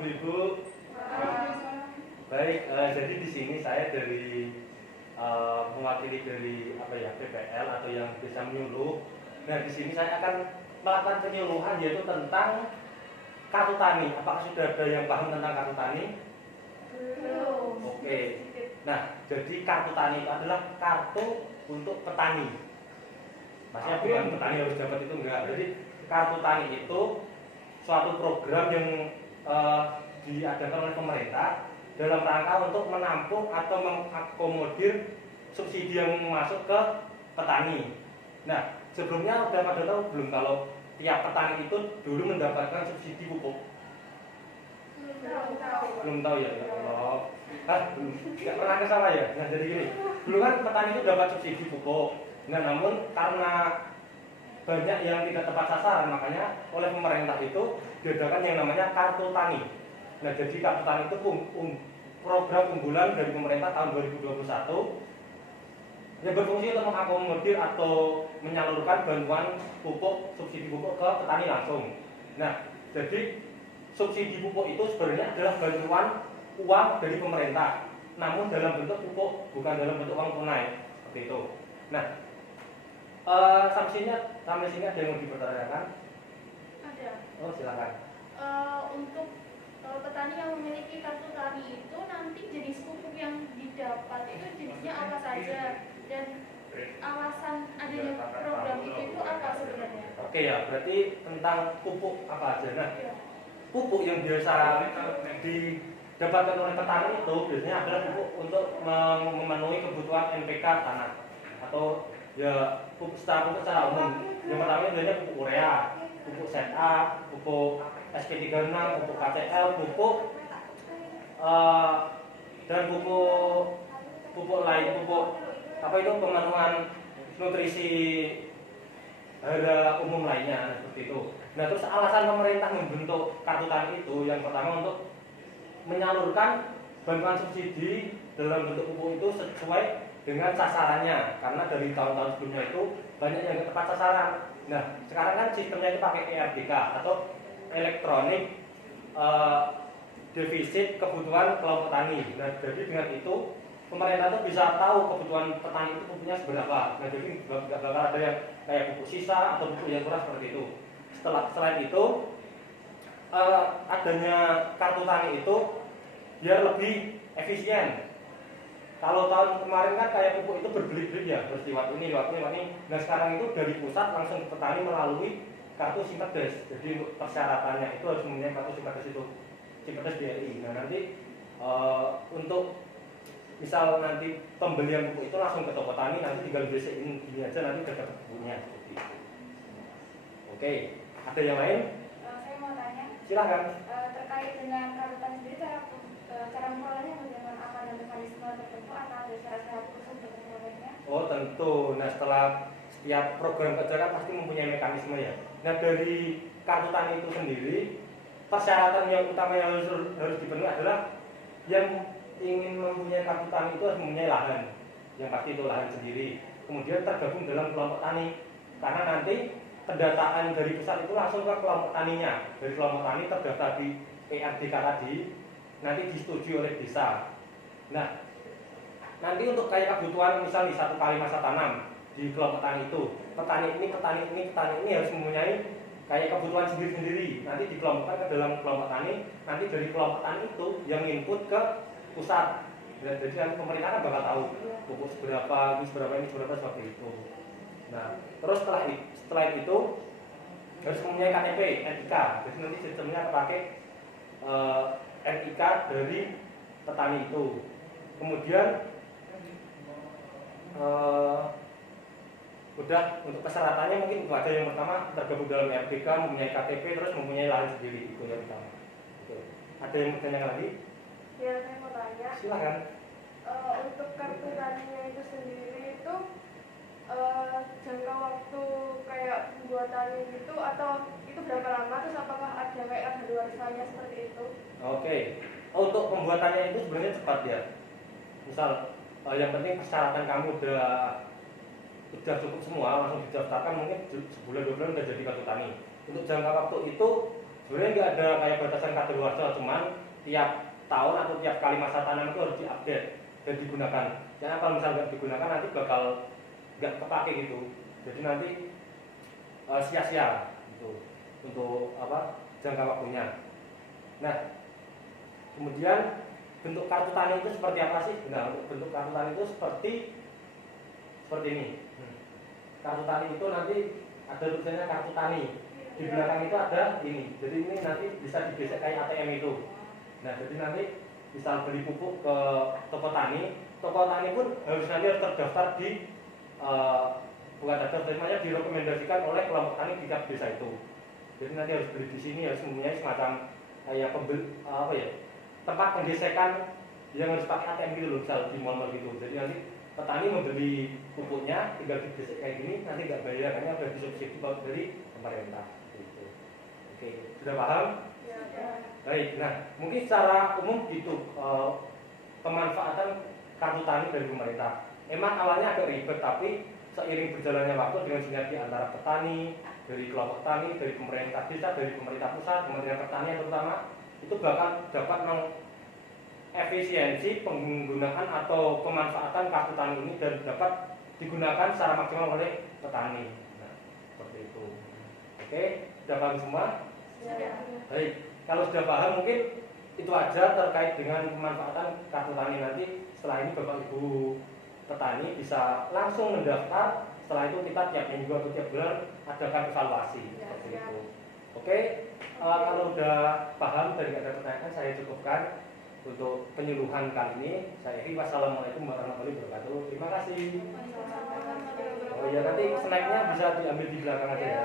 Ibu. Baik, jadi di sini saya dari mewakili dari PPL atau yang bisa menyuluh. Nah, di sini saya akan melakukan penyuluhan yaitu tentang kartu tani. Apakah sudah ada yang paham tentang kartu tani? Belum. Oke. Nah, jadi kartu tani itu adalah kartu untuk petani. Maksudnya bukan petani harus dapat itu enggak. Jadi kartu tani itu suatu program yang diadakan oleh pemerintah dalam rangka untuk menampung atau mengakomodir subsidi yang masuk ke petani. Nah, sebelumnya udah pada tahu belum kalau tiap petani itu dulu mendapatkan subsidi pupuk? Belum tahu ya, ya Allah. Nggak pernah ke sana ya. Nah, jadi gini, dulu kan petani itu dapat subsidi pupuk. Nah, namun karena banyak yang tidak tepat sasaran, makanya oleh pemerintah itu diadakan yang namanya kartu tani. Nah, jadi kartu tani itu program unggulan dari pemerintah tahun 2021 yang berfungsi untuk mengakomodir atau menyalurkan bantuan pupuk, subsidi pupuk ke petani langsung. Nah, jadi subsidi pupuk itu sebenarnya adalah bantuan uang dari pemerintah, namun dalam bentuk pupuk, bukan dalam bentuk uang tunai, seperti itu. Nah, sampai sini ada yang mau dipertanyakan? Ada. Oh, silakan. Untuk petani yang memiliki kartu tani itu nanti jenis pupuk yang didapat itu jenisnya apa saja dan alasan adanya program itu apa sebenarnya? Oke ya, berarti tentang pupuk apa aja. Nah, Ya. pupuk yang biasa didapatkan oleh petani itu biasanya adalah pupuk untuk memenuhi kebutuhan NPK tanah atau ya pupuk secara umum. Yang pertama biasanya pupuk urea, pupuk ZA, pupuk SP36, pupuk KCL, pupuk dan pupuk lain, pupuk apa itu pemenuhan nutrisi hara umum lainnya seperti itu. Nah, terus alasan pemerintah membentuk kartu tani itu yang pertama untuk menyalurkan bantuan subsidi dalam bentuk pupuk itu sesuai dengan sasarannya, karena dari tahun-tahun sebelumnya itu banyak yang tepat sasaran. Nah, sekarang kan sistemnya itu pakai ERDK atau elektronik defisit kebutuhan kelompok tani. Nah, jadi dengan itu pemerintah itu bisa tahu kebutuhan petani itu pupuknya seberapa. Nah, jadi nggak bakal ada yang kayak pupuk sisa atau pupuk yang kurang seperti itu. Selain itu adanya kartu tani itu biar lebih efisien. Kalau tahun kemarin kan kayak pupuk itu berbelit-belit ya, harus lewat ini. Nah, sekarang itu dari pusat langsung ke petani melalui kartu Simpedes. Jadi untuk persyaratannya itu harus mempunyai kartu Simpedes itu, Simpedes BRI. Nah, nanti untuk misal nanti pembelian pupuk itu langsung ke toko tani, nanti tinggal basikin gini aja, nanti udah dapat pupuknya seperti itu. Oke, ada yang lain? Saya mau tanya. Silahkan. Terkait dengan kartu tani sendiri, cara memperolehnya bagaimana? Apa ada mekanisme tertentu atau ada syarat-syarat khusus untuk memperolehnya? Oh, tentu. Nah, setelah setiap program kerja kan pasti mempunyai mekanisme ya. Nah, dari kartu tani itu sendiri, persyaratan yang utama yang harus dipenuhi adalah yang ingin mempunyai kartu tani itu harus mempunyai lahan, yang pasti itu lahan sendiri. Kemudian tergabung dalam kelompok tani, karena nanti pendataan dari pusat itu langsung ke kelompok taninya. Dari kelompok tani terdaftar di PRDK tadi, nanti disetujui oleh desa. Nah, nanti untuk kayak kebutuhan misalnya 1 kali masa tanam di kelompok tani itu, petani ini harus mempunyai kayak kebutuhan sendiri-sendiri. Nanti dikelompokkan ke dalam kelompok tani. Nanti dari kelompok tani itu yang input ke pusat. Dan jadi nanti pemerintah kan bakal tahu pupuk seberapa, ini seberapa seperti itu. Nah, terus setelah itu harus mempunyai KTP, NIK. Jadi nanti sistemnya pakai NIK dari petani itu. Kemudian udah untuk persyaratannya mungkin itu aja. Yang pertama tergabung dalam RBK, mempunyai KTP, terus mempunyai lahan sendiri, itu yang pertama. Oke. Ada yang mau tanya lagi? Ya, saya mau tanya. Silakan. Untuk kartu taninya itu sendiri itu jangka waktu kayak pembuatannya gitu atau itu berapa lama, terus apakah ada kayak kadaluarsanya seperti itu? Oke. Untuk pembuatannya itu sebenarnya cepat ya. Misal yang penting persyaratan kamu udah cukup semua, langsung didaftarkan, mungkin sebulan 2 bulan udah jadi kartu tani. Untuk jangka waktu itu Sebenarnya nggak ada kayak batasan kadaluarsa, cuman tiap tahun atau tiap kali masa tanam itu harus diupdate dan digunakan. Karena kalau misalnya nggak digunakan nanti bakal nggak kepake gitu. Jadi nanti sia-sia gitu untuk apa jangka waktunya. Nah, kemudian bentuk kartu tani itu seperti apa sih? Nah, untuk bentuk kartu tani itu seperti ini. Kartu tani itu nanti ada tulisannya kartu tani. Di belakang itu ada ini. Jadi ini nanti bisa digesek kayak ATM itu. Nah, jadi nanti misal beli pupuk ke toko tani pun harus terdaftar di bukan terdaftar, namanya direkomendasikan oleh kelompok tani di tiap desa itu. Jadi nanti harus beli di sini, harus mempunyai semacam kayak tempat penggesekan yang harus pakai ATM gitu loh, misal di mall gitu. Jadi nanti petani membeli pupuknya tinggal digesek kayak gini, nanti nggak bayar karena sudah disubsidi dari pemerintah. Gitu. Oke, sudah paham? Ya. Baik, nah mungkin secara umum gitu pemanfaatan kartu tani dari pemerintah. Emang awalnya agak ribet, tapi seiring berjalannya waktu dengan sinergi antara petani, dari kelompok tani, dari pemerintah desa, dari pemerintah pusat, Kementerian Pertanian terutama, itu bahkan dapat mengefisiensi penggunaan atau pemanfaatan kartu tani ini dan dapat digunakan secara maksimal oleh petani. Nah, seperti itu. Oke, sudah paham semua? Ya. Baik, kalau sudah paham mungkin itu aja terkait dengan pemanfaatan kartu tani. Nanti setelah ini Bapak Ibu petani bisa langsung mendaftar. Setelah itu kita tiap minggu atau tiap bulan adakan evaluasi seperti itu. Oke, kalau sudah paham dan tidak ada pertanyaan, saya cukupkan untuk penyuluhan kali ini. Saya akhiri. Wassalamualaikum warahmatullahi wabarakatuh. Terima kasih. Oh ya, nanti snacknya bisa diambil di belakang aja ya.